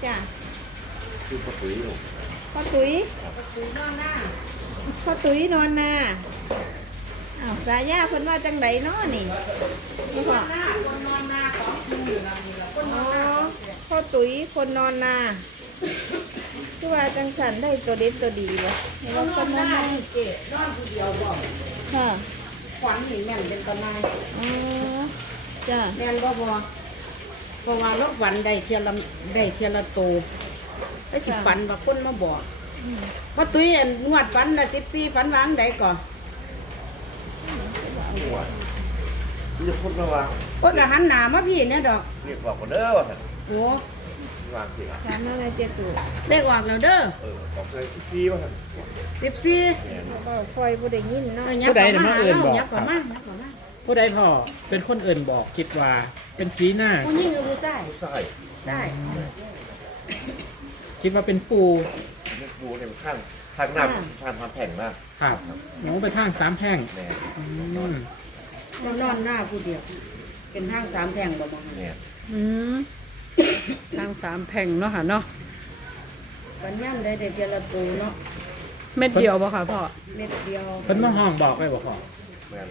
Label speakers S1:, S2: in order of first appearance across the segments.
S1: จ้ะ
S2: คือพ่อตุ๋ยลูก
S1: พ่อตุ๋ย
S3: นอนหน้า
S1: พ่อตุ๋ยนอนนาอ้าวสายาเพิ่นว่าจังไดเนาะนี่นี่พ่อ
S3: หน้าคนนอนหน้าของคุณอยู่นั่นนี่ละคนน
S1: อ๋
S3: อ
S1: อน
S3: หน้า
S1: พ่อตุ๋ยคนนอนนาคือว่าจังสันได้ตัวเด็ดตัวดีบ่เห็น
S3: ค
S1: ว่าน
S3: น
S1: ค
S3: อน
S1: น
S3: ห
S1: นอ
S3: น้าน
S1: นา
S3: นี่เจ๊นอนผู้เดียวบอก
S1: ค่ะ
S3: ขวัญนี่แม่นเป็นตะนาย
S1: อ๋อจ้ะ
S3: แม่นบ่พอเพราะว่าเราฝันได้เทียละโตไอ้สิฝันว่าคนมาบอก
S1: อืม
S3: ว่าตุ้ยอันงวดฝันน่ะ14ฝันวางใดก่อน
S2: นี่จะพูดมาวาง
S3: โอ้ยก็หันหน้ามาพี่เนี่ยดอก
S2: เรียกบอกคนเด้อว่าท่าน
S3: โอ้
S2: วางสิ
S1: ถามอะไรเจ็ดตัว
S3: เลขออกแล้วเด้อ
S2: บอกเลยพี่ว่าท่าน
S3: 14
S2: เนี่ย
S1: ก็คอยบ่ได้ยินเนาะ
S3: ยับเข้ามายับเข้ามายับเข้ามา
S4: ผู้ใดพ่อเป็นคนอื่นบอกคิดว่าเป็นผีหน้า
S3: ผู้หญิงกับผู้ชาย
S2: ใช่
S3: ใช่
S4: คิดว่าเป็นปู
S2: เป็นปูเนี่ยมันข้างหน้าทางความแผ่งมาก
S4: ครับหนูไปทางสามแพร่ง
S2: แน่
S4: อืม
S3: นอนหน้าผู้เดียว เป็นทางสามแพร่งบ่มอง
S2: เนี่ย
S5: อืมทางสามแผงเนาะค่ะเนาะ
S3: ปัญญามได้เด็กเจละตูเนาะ
S5: เม็ดเดียวบ่ค่ะพ่อ
S3: เม็ดเดียว
S4: เป็นมาห้องบอกเลยบอกพ่อ
S2: แม่น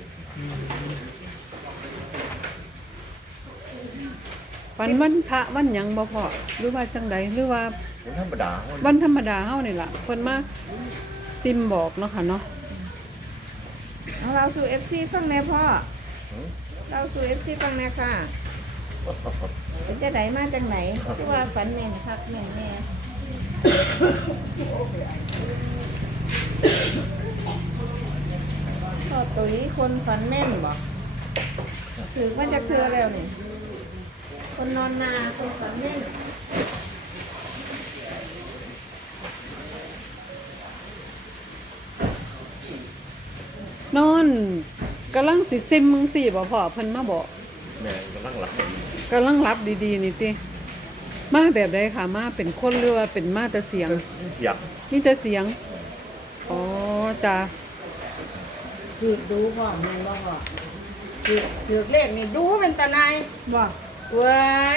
S5: วันพระวันหยังบ่พ่อหรือว่าจังใดหรือว่า
S2: มันธรรมดา
S5: วันธรรมดาเฮานี่ล่ะเพิ่นมาซิมบอกเนาะค่ะเนาะ
S1: เอาเราสู่ FC ฟังแน่พ่อเราสู่ FC ฟังแน่ค่ะเป็นจะไดมาจังไหนคือว่าฝันแม่นคักแม่นแน่พ่อตุ๋ยคนฝันแม่นบ่ถือว่าจะเทือแล้วนี่คนนอนนาคนฝันแม่น
S5: นอนกำลังสิซิมมึงสิบ่พ่อเพิ่นมาบอก
S2: แม่กำลังหลับ
S5: กำลังรับดีๆนี่ติมาแบบใดค่ะมาเป็นคนหรือว่าเป็นมาแต่เสียง
S2: อยาก
S5: มีแต่เสียงอ๋อจ้า
S3: ถือดูพ่อแม่นบ่พ่อถือเลขนี่ดูเป็นตาหนาย
S1: บ่
S3: เว้ย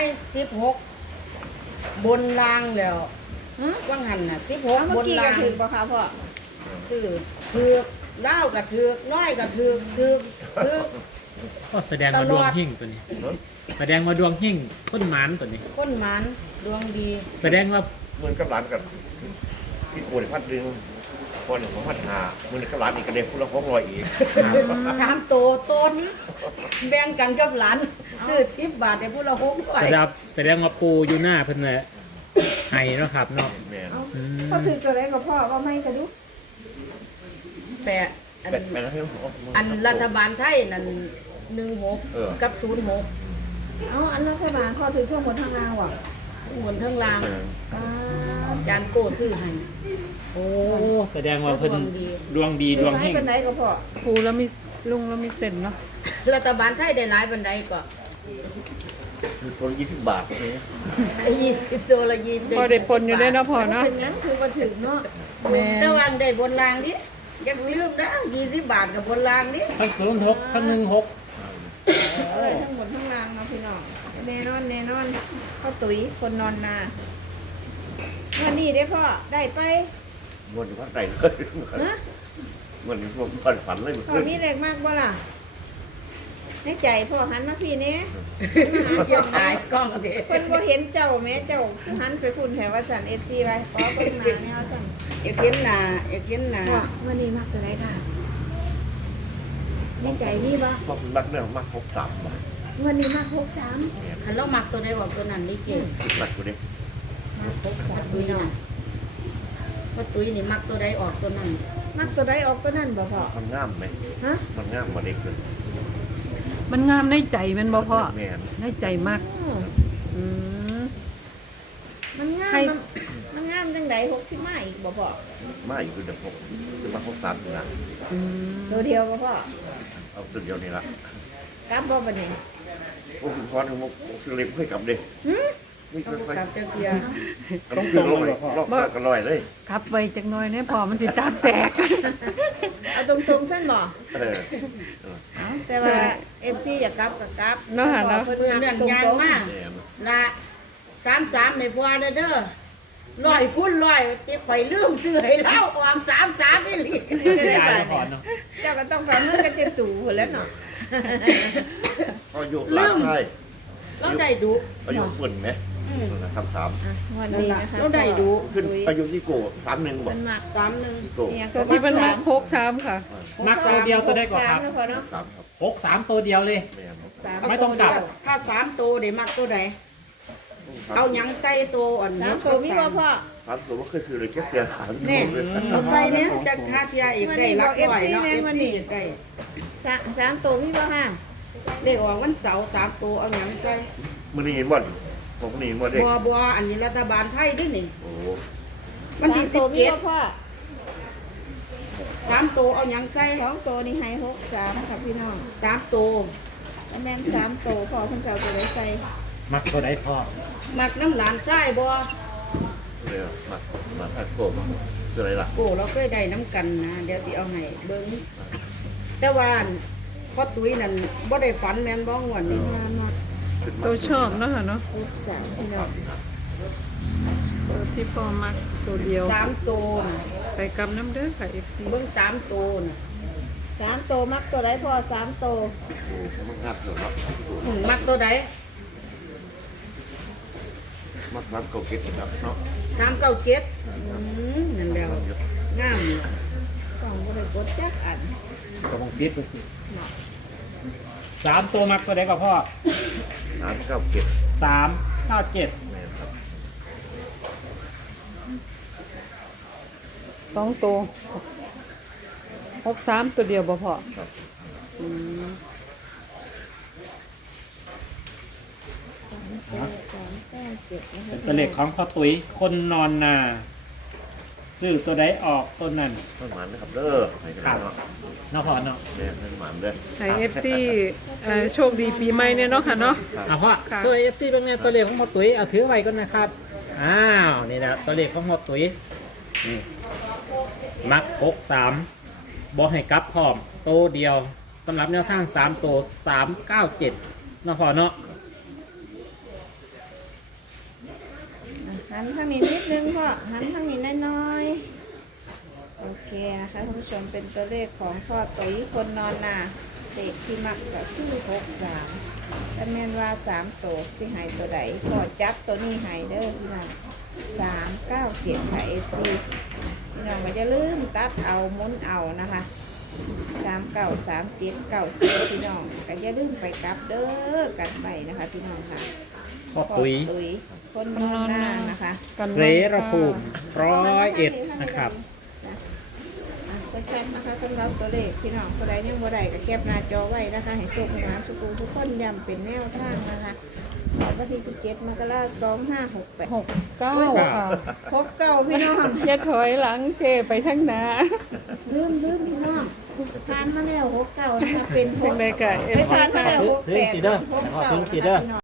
S3: 16บนรางแล้วว่างหันน่ะ
S1: เอา
S3: 16บ
S1: เมื่อน กี้
S3: รา
S1: ก็
S3: ง
S1: ถือบ่คะพ่อ
S3: ซื้อถือเหล้าก็ถือน้อยก็ถือ
S4: ก็แสดงว่าดวงหิ่งตัวนี้ แสดงว่าดวงหิ่งต้นหมานตัวนี้
S3: คนหมันดวงดี
S4: แสดงว่า
S2: เหมือนกับร้านกับพี่ปูในพัดดึงคนหนึ่งของพัดหาเหมือนกับร้านอีกกระเด็นคุณละ600อีก
S3: 3โตต้นแบ่งกันกับหลานซื้อ10บาทได้ผู้ละ600
S4: แสดงว่าปูอยู่หน้าเพิ่นน่ะไห้เนาะครับเนาะ
S2: แม่น
S1: เอา
S4: อืม
S1: เขาถือตัวไหนกับพ่อว่าไม่กระดุก
S3: แต่อัน
S2: เป็นอะไรผม
S3: อันรัฐบาลไทยนั่น
S2: เออ
S3: 16กับ06
S1: เอาอันรัฐบาลพ่อถือช่วงหมดทางรางว่ะ
S3: หมุนเทั้งล่าง
S1: อ่า
S3: จานโก้ซื้อให้
S4: โอ้แสดงว่าเพิ่น
S3: ดวงดี
S4: ดวงดีดวง
S1: ให้
S4: หิ่ง
S1: เป็นไหนกับพ่อ
S5: ปูแล้วมีลุงแล้วมีเส้นเนาะ
S3: รัฐบาลไทยได้หลายบันไดก็
S2: มีคน20 บาทนี่
S3: 20ตัวละ20
S5: พอได้ปนอยู่ได้เนาะพ่อเนาะ
S1: เป็นงั้นถือว่าถึงเนาะ
S5: แม่น
S3: แต่วันได้บนรางดิอย่าลืมนะ20 บาทกับบนรางดิ
S4: ทั้ง06ทั้ง16
S1: อะไรทั้งหมดทั้งรางเนาะพี่น้องแน่นอนแน่นอนพ่อตุ๋ยคนนอนนาวันนี้ได้พ่อได้ไป
S2: เงินอยู่พัดไหนเลย
S1: ฮะ
S2: เงินอยู่ฝันเลยมัน
S1: พ่อมีแรงมากบ่ล่ะในใจพ่อหันมาพี่เนี้ย
S3: อย่าหายกล้องเด้
S1: เพิ่นบ่เห็นเจ้าแม่เจ้าคือหันไปพูดแถวว่าสั่น FC ไว้ขอเบิ่งหน้าแนวสั่น
S3: อย่าเห็นหน้าอย่าเห็นหน้า
S1: พ่อวันนี้มักตัวไหนค่ะในใจนี่บ่
S2: เพราะมันมักเนี่ยมัก63 บาท
S1: วันนี้มัก63
S3: คันเรามักตัวใดบอกตัวนั้นดิเจ
S2: คิดหนักกว่านี้
S1: มัก
S3: ตุ้ยน่ะว่าตุ้ยนี่มักตัวใดออกตัวนั้น
S1: มักตัวใดออกตัวนั้นบ่พ่อ
S2: มันง่ามไหม
S1: ฮะ
S2: มันง่ามมาเด็กเลย
S5: มันงามในใจแมันบ่พ่อ
S2: แม่น
S5: ในใจมาก
S1: อืม
S5: อืม
S1: มันงาม
S5: ให้
S1: มันงามจังได60มาอีกบ่พ่อ
S2: มาอีกคือเดี๋ยวผมจะมา63นี่ละ
S5: อืม
S1: ตัวเดียวบ่พ่อ
S2: เอาตัวเดียวนี่ละ
S1: กลับบ่บัดนี้
S2: โอ้คุณพ่อถึงบอกซื้อเล็บให้กลับเด้
S1: หึ
S2: ไม่
S3: เขา
S2: เคย
S3: บ่
S2: ไป
S3: กลับเจ้าเกียร์
S2: ต้องซื้อลอยรอบกันลอยเลย
S5: ครับไว้จักหน่อยเนี่ยพ่อมันสิตามแตก
S1: เอาตรงๆซั่นบ่
S2: เออ
S1: เอาแต่ว่า FC อยากกลับก็กลับ
S5: เนาะค่ะเนาะ
S1: เพิ่น
S3: เพื่อน
S1: มัก
S3: เลื่อน
S1: ตรง
S3: ยาง
S1: ๆ
S3: มาก
S2: แม่น
S3: ละ 33ไม่พอเด้อ100คูณ100ที่ข่อยลืมซื้อให้เราออม33นี่ลิ
S1: จะ
S4: เสีย
S1: ได้
S4: ดาย
S1: บาท
S4: ก่อนเนาะ
S1: เจ้าก็ต้องฝากเงินกันเจ็ดตู่พุ่นแล้วเนาะ
S2: ก็อยู่หลานไทย
S3: เราได้ดุ
S2: อายุปุ่นไหมคำถาม
S1: อ่ะวันนี้นะคะ
S3: เราได้ดุ
S2: ขึ้นอายุที่โก31บอก
S1: มันมัก
S3: 31
S2: โก
S1: เนี่ย
S5: ตัวที่มันมา63ค่ะ
S4: มักตัวเดียวตัวได้ก่อนครับ
S1: สามแล้วพอเนาะ
S2: 3ครับ
S4: 63ตัวเดียวเลย
S2: แม่ครับ
S1: สาม
S4: ไม่ต้องกลับ
S3: ถ้า3ตัวได้มักตัวใดเอาหยังใส่ตัวอ่อน
S1: สามตัวมีบ่พ่อ
S2: ถามตัวว่าเคยซื้อเลยแค่เพียงถามอยู่เลย
S3: เอาใส่เนี่ยจะค่าเทียอีกได้รักร้อยเนาะ FC ได้
S1: สามตัวมีบ่ค่ะ
S3: เลขออกวันเสาร์3ตัวเอาหยังใส่
S2: มื้อนี้เห็นบ่ผมนี่เห็นบ่เด็ก
S3: บัวอันนี้รัฐบาลไทยด้วยนี่
S2: โอ้
S3: วันที่
S1: สามตัวมีบ่พ่อ
S3: 3ตัวเอาหยังใส่
S1: สองตัวนี่ให้63ค่ะพี่น้อง
S3: 3ตัว
S1: แล้วแม่น3ตัวพ่อเพิ่นจะเอาตัวใดใส่
S4: มักตัวได้พ่อ
S3: มักน้ำหลานไส้บ่
S2: เลยมาพัดโกมคืออะไรล่ะ
S3: โอ้เราเคยได้น้ำกันนะเดี๋ยวสิเอาให้เบิ่งแต่ว่าพ่อตุ้ยนั่นบ่ได้ฝันแม่นบ่งวันนี้
S5: ตัวชอบเนาะค่ะเนาะ
S1: 63พี่น้อง
S5: ตัวที่พอมักตัวเดียว
S3: 3ตัวน่ะ
S5: ไปกำน้ำเด้อค่ะ FC
S3: เบิ่ง3ตัวน่ะ
S1: 3ตัวมักตัวใดพ่อ3ตัว
S2: โอ้มันงับอยู่ครับ
S3: มักตัวใด
S2: มักรับเก่าเก็ตครับเนาะ
S3: 397นั่นแล้วงามอยู่
S1: ต้องบ่ได้กดจักอัน
S4: กระบองปิดไปสิ3ตัวมักตัวได้ก่อนพ่อ
S2: น้ำเก่าเก็ต
S4: 397
S2: แม่ครับ
S5: 2ตัว63ตัวเดียวบ่พอ
S2: ครับ
S5: อืม
S1: 397นะคะ
S4: เป็นตัวเลขของพ่อตุ๋ยคนนอนนาซื้อตัวใดออกตัวนั้น
S2: ต้นหมันนะครับเด้อให้กันเนาะ
S4: เนาะพ่อเนาะ
S2: แม่ต้นหมันเด้อ
S5: ให้ FC โชคดีปีใหม่เนี่ยเนาะค่ะเนาะ
S4: เอาพ่อ
S5: ค่ะ
S4: ช่วย FC เป็นไงตัวเลขของพ่อตุ๋ยเอาถือไว้ก่อนนะครับอ้าวนี่นะตัวเลขของพ่อตุ๋ยนี่มัก63บอกให้กลับพร้อมโตวเดียวสำหรับแนวทาง3ตัว397เนาะพ่อเนาะ
S1: หันทางนี้นิดนึงพ่อหันทางนี้น้อยๆโอเคนะคะท่านผู้ชมเป็นตัวเลขของพ่อตุ๋ยคนนอนนาเด็กที่มักก็คือ63แต่แม่นว่า3ตัวสิให้ตัวใดพ่อจับตัวนี้ให้เด้อพี่น้อง397ค่ะ FC พี่น้องก็จะลืมตัดเอาหมุนเอานะคะ393797พี่น้องก็อย่าลืมไปกลับเด้อกันไปนะคะพี่น้องค่ะ
S4: พ่อตุ๋ย
S1: ตุ๋ยคนนอนหน้านะคะ
S4: เสรภูมิ101นะครับ
S1: ชัดๆนะคะสำหรับตัวเลขพี่น้องคนใดยังบ่ได้ก็เก็บหน้าจอไว้นะคะให้สุขงานสุกูสุขคนย้ำเป็นแนวทางนะคะวันที่17 มกราคม 2568
S5: 9ค่ะ
S1: 69พี่น้อง
S5: อย่าถอยหลังเทไปข้างหน้า
S1: ลืมพี่น้องผ่านมาแล้ว69นะคะเป็น
S5: เป็นไรกะ
S1: ไม่ผ่านมาแล้ว
S4: ถึงสีเด้อ
S1: 68
S4: ถึงสีเด้อ
S1: 69นะคะพี่น้อง